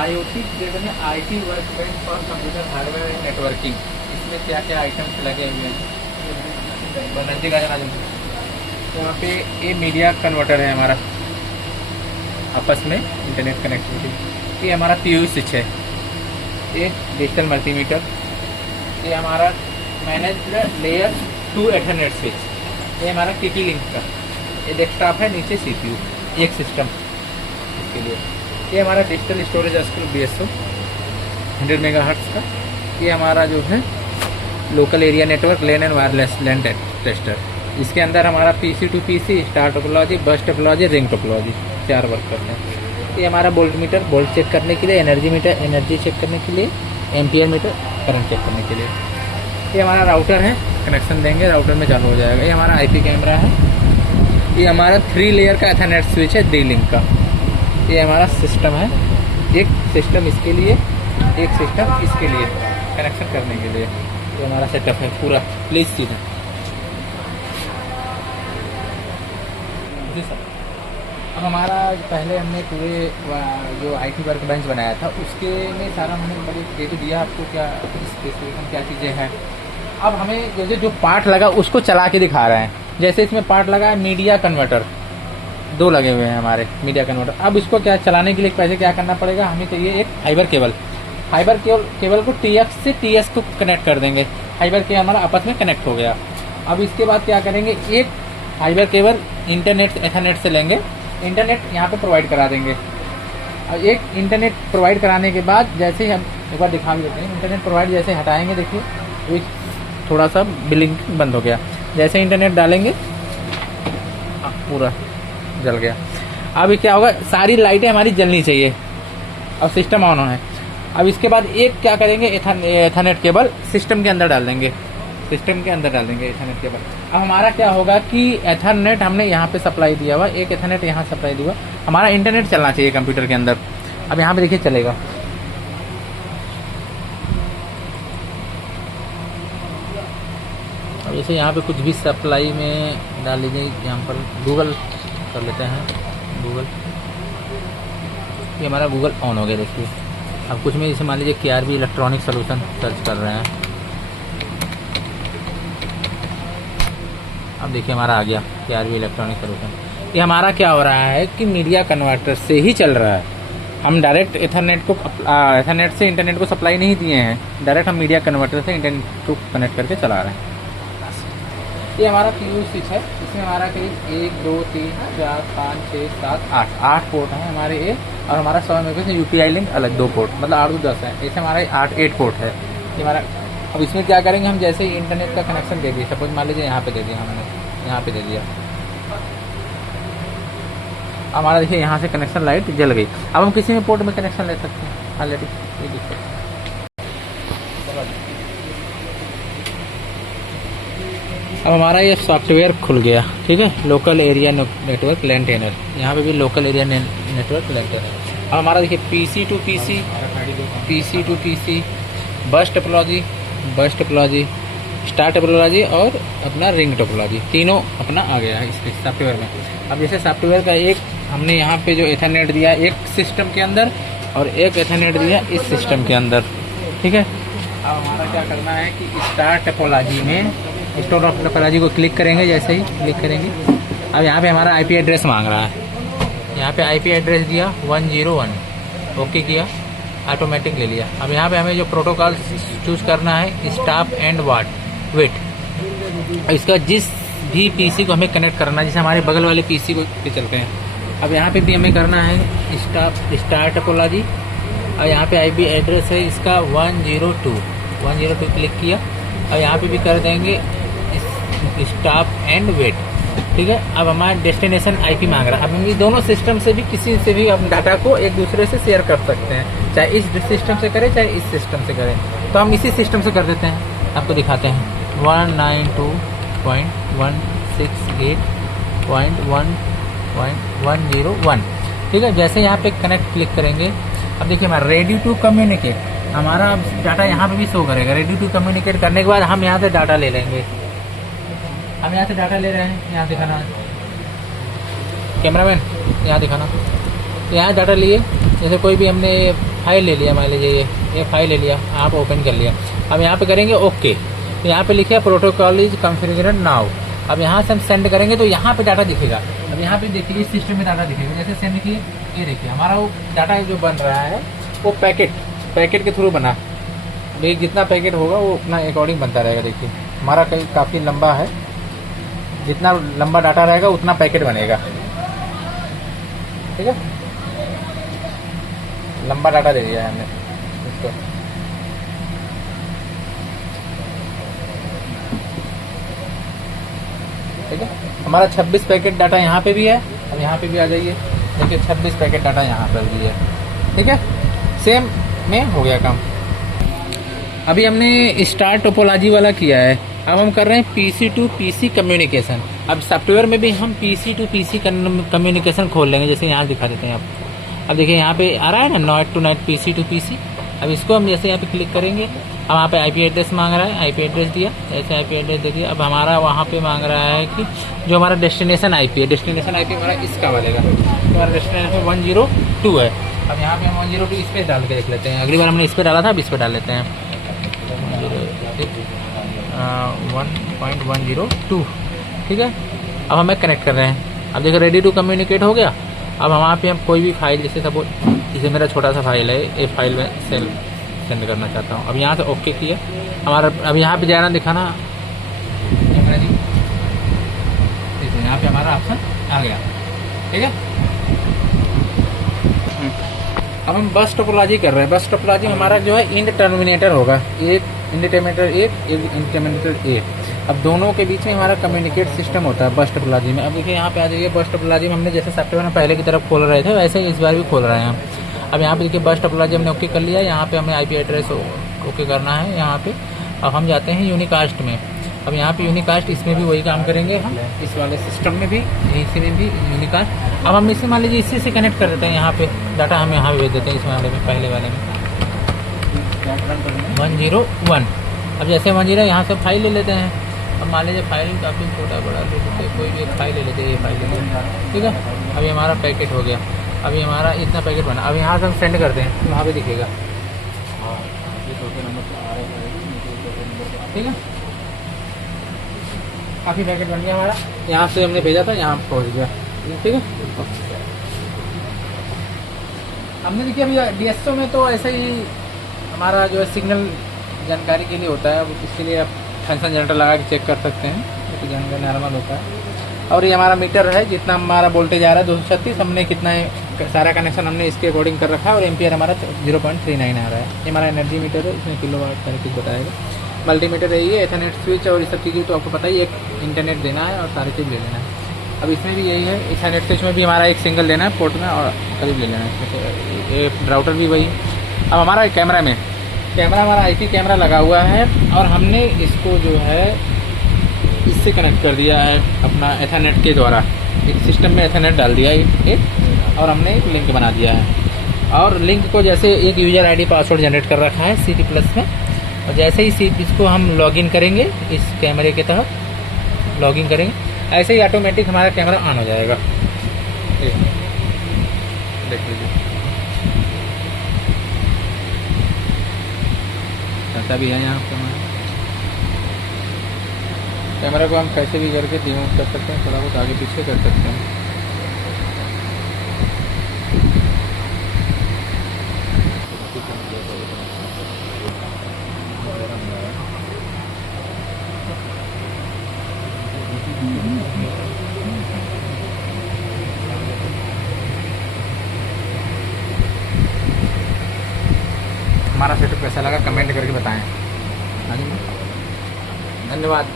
IoT trade में IT workbench for computer hardware and networking. इसमें क्या क्या आइटम्स लगे हुए हैं तो यहाँ पे ये मीडिया कन्वर्टर है हमारा, आपस में इंटरनेट कनेक्टिविटी। ये हमारा PU स्विच है, ये डिजिटल मल्टीमीटर, ये हमारा मैनेज्ड लेयर 2 एथरनेट स्विच, ये हमारा TT लिंक का, ये डेस्कटॉप है, नीचे CPU, एक सिस्टम इसके लिए। ये हमारा डिजिटल स्टोरेज BSO 100 मेगाहर्ट्ज का। ये हमारा जो है local area network LAN and wireless LAN tester. इसके अंदर हमारा PC to PC, star topology, bus topology, ring topology 4 work करते हैं। ये हमारा वोल्ट मीटर, वोल्ट चेक करने के लिए, एनर्जी मीटर, एनर्जी चेक करने के लिए, एम्पियर मीटर, करंट चेक करने के लिए। ये हमारा राउटर है, कनेक्शन देंगे राउटर में चालू हो जाएगा। ये हमारा IP कैमरा है। ये हमारा 3 लेयर का एथरनेट स्विच है D-Link का। ये हमारा सिस्टम है, एक सिस्टम इसके लिए, एक सिस्टम इसके लिए कनेक्शन करने के लिए। ये हमारा सेटअप है पूरा, प्लीज सीधा जी सर। अब हमारा पहले हमने पूरे जो IT वर्क बेंच बनाया था उसके में सारा हमने बड़े दे दिया आपको, क्या स्पेसिफिकेशन क्या चीज़ें हैं। अब हमें जैसे जो पार्ट लगा उसको चला के दिखा रहे हैं। जैसे इसमें पार्ट लगा है मीडिया कन्वर्टर, 2 लगे हुए हैं हमारे मीडिया कन्वर्टर। अब इसको क्या चलाने के लिए पहले क्या करना पड़ेगा, हमें चाहिए एक फाइबर केबल। फाइबर केबल को TX से TS को कनेक्ट कर देंगे। फाइबर केबल हमारा आपस में कनेक्ट हो गया। अब इसके बाद क्या करेंगे, एक फाइबर केबल इंटरनेट एथरनेट से लेंगे, इंटरनेट यहाँ पे प्रोवाइड करा देंगे। और एक इंटरनेट प्रोवाइड कराने के बाद जैसे ही हम एक बार दिखा भी देते हैं, इंटरनेट प्रोवाइड जैसे हटाएंगे, देखिए तो थोड़ा सा बिलिंग बंद हो गया। जैसे इंटरनेट डालेंगे पूरा जल गया। अब क्या होगा, सारी लाइटें हमारी जलनी चाहिए और सिस्टम ऑन है। अब इसके बाद एक क्या करेंगे, एथरनेट केबल सिस्टम के अंदर डाल देंगे, सिस्टम के अंदर डाल देंगे एथरनेट केबल। अब हमारा क्या होगा कि एथरनेट हमने यहाँ पे सप्लाई दिया हुआ, एक एथरनेट यहाँ सप्लाई दिया हुआ, हमारा इंटरनेट चलना चाहिए कंप्यूटर के अंदर। अब यहाँ पे देखिए चलेगा। अब जैसे यहाँ पे कुछ भी सप्लाई में डाल लीजिए, यहाँ पर गूगल कर लेते हैं, गूगल, ये हमारा गूगल ऑन हो गया। देखिए अब कुछ में जैसे मान लीजिए KRB इलेक्ट्रॉनिक सोल्यूशन सर्च कर रहे हैं, अब देखिए हमारा आ गया KRB इलेक्ट्रॉनिक सोल्यूशन। ये हमारा क्या हो रहा है कि मीडिया कन्वर्टर से ही चल रहा है। हम डायरेक्ट एथरनेट से इंटरनेट को सप्लाई नहीं दिए हैं, डायरेक्ट हम मीडिया कन्वर्टर से इंटरनेट को कनेक्ट करके चला रहे हैं। ये हमारा PU स्विच है, इसमें हमारा करीब 1 2 3 4 5 6 7 8 पोर्ट हैं हमारे ये, और हमारा 100 मेगा से UPI लिंक अलग 2 पोर्ट, मतलब 8 2 10 है। ऐसे हमारा 8 पोर्ट है ये हमारा। अब इसमें क्या करेंगे, हम जैसे ही इंटरनेट का कनेक्शन दे दिए, सपोज मान लीजिए यहाँ पे दे दिया हमने, यहाँ पे दे दिया, हमारा देखिए यहाँ से कनेक्शन लाइट जल गई। अब हम किसी भी पोर्ट में कनेक्शन ले सकते हैं ऑलरेडी, ये देखिए। अब हमारा ये सॉफ्टवेयर खुल गया, ठीक है, लोकल एरिया नेटवर्क लैन टेनर, यहाँ पे भी लोकल एरिया नेटवर्क लैन टेनर। अब हमारा देखिए PC to PC, bus topology, star topology और अपना रिंग टोपोलॉजी, तीनों अपना आ गया है इसके सॉफ्टवेयर में। अब जैसे सॉफ्टवेयर का एक हमने यहाँ पे जो एथरनेट दिया एक सिस्टम के अंदर और एक एथरनेट दिया इस सिस्टम के अंदर, ठीक है। अब हमारा क्या करना है कि स्टार टोपोलॉजी में स्टोर ऑफ टोपोलॉजी को क्लिक करेंगे, जैसे ही क्लिक करेंगे अब यहाँ पे हमारा IP एड्रेस मांग रहा है। यहाँ पे IP एड्रेस दिया 101, ओके किया, ऑटोमेटिक ले लिया। अब यहाँ पे हमें जो प्रोटोकॉल चूज करना है स्टॉप एंड वेट, इसका जिस भी PC को हमें कनेक्ट करना है, जैसे हमारे बगल वाले PC को पे चलते हैं। अब यहाँ पे भी हमें करना है स्टार टोपोलॉजी, और यहाँ पे IP एड्रेस है इसका 102 क्लिक किया, और यहाँ पे भी कर देंगे स्टॉप एंड वेट, ठीक है। अब हमारा डेस्टिनेशन IP मांग रहा है। अब हम ये दोनों सिस्टम से भी किसी से भी अपने डाटा को एक दूसरे से शेयर कर सकते हैं, चाहे इस सिस्टम से करें चाहे इस सिस्टम से करें। तो हम इसी सिस्टम से कर देते हैं, आपको दिखाते हैं 192.168.1.101, ठीक है। जैसे यहाँ पे कनेक्ट क्लिक करेंगे, अब देखिए हमारा रेडी टू कम्युनिकेट, हमारा डाटा यहाँ पे भी शो करेगा। रेडी टू कम्युनिकेट करने के बाद हम यहाँ से डाटा ले लेंगे, हम यहाँ से डाटा ले रहे हैं, यहाँ दिखाना कैमरामैन, यहाँ दिखाना, यहाँ डाटा लिए जैसे कोई भी हमने फाइल ले लिया, मान लीजिए ये फाइल ले लिया, आप ओपन कर लिया। अब यहाँ पे करेंगे ओके, तो यहाँ पे लिखे प्रोटोकॉल इज कॉन्फ़िगरेटेड नाउ। अब यहाँ से हम सेंड करेंगे तो यहाँ पे डाटा दिखेगा। अब यहाँ पे देखिए इस सिस्टम में डाटा दिखेगा, जैसे सेंड किए, ये देखिए हमारा वो डाटा जो बन रहा है वो पैकेट के थ्रू बना। ये जितना पैकेट होगा वो उतना अकॉर्डिंग बनता रहेगा। देखिए हमारा कहीं काफ़ी लंबा है, जितना लंबा डाटा रहेगा उतना पैकेट बनेगा। ठीक है, लंबा डाटा दे दिया है हमने इसको। ठीक है, हमारा 26 पैकेट डाटा यहाँ पे भी है। अब यहाँ पे भी आ जाइए, देखिए 26 पैकेट डाटा यहाँ पर भी है। ठीक है, सेम में हो गया काम। अभी हमने स्टार टोपोलॉजी वाला किया है, अब हम कर रहे हैं पीसी टू पीसी कम्युनिकेशन। अब सॉफ्टवेयर में भी हम पीसी टू पीसी कम्युनिकेशन खोल लेंगे, जैसे यहाँ दिखा देते हैं आपको। अब देखिए यहाँ पे आ रहा है ना not to not PC to PC. अब इसको हम जैसे यहाँ पे क्लिक करेंगे, अब यहाँ पे आईपी एड्रेस मांग रहा है, आईपी एड्रेस दिया, ऐसे आईपी एड्रेस दे दिया। अब हमारा वहाँ पे मांग रहा है कि जो हमारा डेस्टिनेशन आईपी है, डेस्टिनेशन आईपी हमारा इसका वालेगा, तो हमारा डेस्टिनेशन 102 है। अब यहाँ पे हम 102 इस पर डाल के देख लेते हैं। अगली बार हमने इस पर डाला था, अब इस पर डाल लेते हैं 1.102। ठीक है, अब हमें कनेक्ट कर रहे हैं। अब देखो रेडी टू कम्युनिकेट हो गया। अब वहाँ पे हम कोई भी फाइल, जैसे सपोज जैसे मेरा छोटा सा फाइल है, ये फाइल में सेंड करना चाहता हूँ। अब यहाँ से ओके किया हमारा। अब यहाँ पे जाना दिखाना अंग्रेजी, देखिए यहाँ पे हमारा ऑप्शन आ गया। ठीक है, अब हम बस टोपोलॉजी कर रहे हैं। बस टोपोलॉजी हमारा जो है इंड टर्मिनेटर होगा, एक इंड टर्मिनेटर एक इंड टर्मिनेटर एक। अब दोनों के बीच में हमारा कम्युनिकेट सिस्टम होता है बस टोपोलॉजी में। अब देखिए यहाँ पे आ जाइए, बस टोपोलॉजी में हमने जैसे सॉफ्टवेयर में पहले की तरफ खोल रहे थे वैसे ही इस बार भी खोल रहे हैं हम। अब यहाँ पे देखिए बस टोपोलॉजी हमने ओके कर लिया। यहाँ पे हमें आईपी एड्रेस ओके करना है यहाँ पे। अब हम जाते हैं यूनिकास्ट में। अब यहाँ पे यूनिकास्ट, इसमें भी वही काम करेंगे हम, इस वाले सिस्टम में भी, इसी में भी यूनिकास्ट। अब हम इसे मान लीजिए इसी से कनेक्ट कर देते हैं। यहाँ पे डाटा हम यहाँ पे भेज देते हैं, इस वाले में, पहले वाले में 101। अब जैसे 101 यहाँ से फाइल ले लेते हैं। अब मान लीजिए फाइल काफ़ी छोटा बड़ा ले लेते हैं, कोई भी एक फाइल ले लेते हैं, ये फाइल ले लेते हैं। ठीक है, अभी हमारा पैकेट हो गया। अभी हमारा इतना पैकेट बना, अब यहाँ से हम सेंड करते हैं तो वहाँ पे दिखेगा। ठीक है, काफ़ी पैकेट बन गया हमारा, यहाँ से हमने भेजा था यहाँ पहुँच गया। ठीक है, हमने देखिए अभी डीएसओ में तो ऐसा ही हमारा जो है सिग्नल जानकारी के लिए होता है, इसके लिए आप फंक्शन जनरेटर लगा के चेक कर सकते हैं, तो जानकारी नॉर्मल होता है। और ये हमारा मीटर है, जितना हमारा वोल्टेज आ रहा है 236, हमने कितना सारा कनेक्शन हमने इसके अकॉर्डिंग कर रखा है। और एम्पियर हमारा 0.39 आ रहा है। ये हमारा एनर्जी मीटर है, इसमें किलोवाट सारी चीज़ बताएगा। मल्टीमीटर है ये, एथरनेट स्विच और ये सब चीज़ें तो आपको पता ही, एक इंटरनेट देना है और सारी चीज़ ले लेना है। अब इसमें भी यही है, एथरनेट स्विच में भी हमारा एक सिंगल लेना है पोर्ट में और करीब ले लेना है। ये राउटर भी वही। अब हमारा कैमरा में, कैमरा हमारा आईपी कैमरा लगा हुआ है और हमने इसको जो है इससे कनेक्ट कर दिया है अपना एथरनेट के द्वारा। एक सिस्टम में एथरनेट डाल दिया एक, और हमने एक लिंक बना दिया है। और लिंक को जैसे एक यूज़र आईडी पासवर्ड जनरेट कर रखा है CT+ में, और जैसे ही इसको हम लॉगिन करेंगे, इस कैमरे के तहत लॉगिन करेंगे, ऐसे ही ऑटोमेटिक हमारा कैमरा ऑन हो जाएगा। देख लीजिए, ऐसा भी है यहाँ पर। कैमरा को हम कैसे भी करके रिमूव कर सकते हैं, थोड़ा बहुत आगे पीछे कर सकते हैं। हमारा सेटअप कैसा लगा कमेंट करके बताएं। धन्यवाद।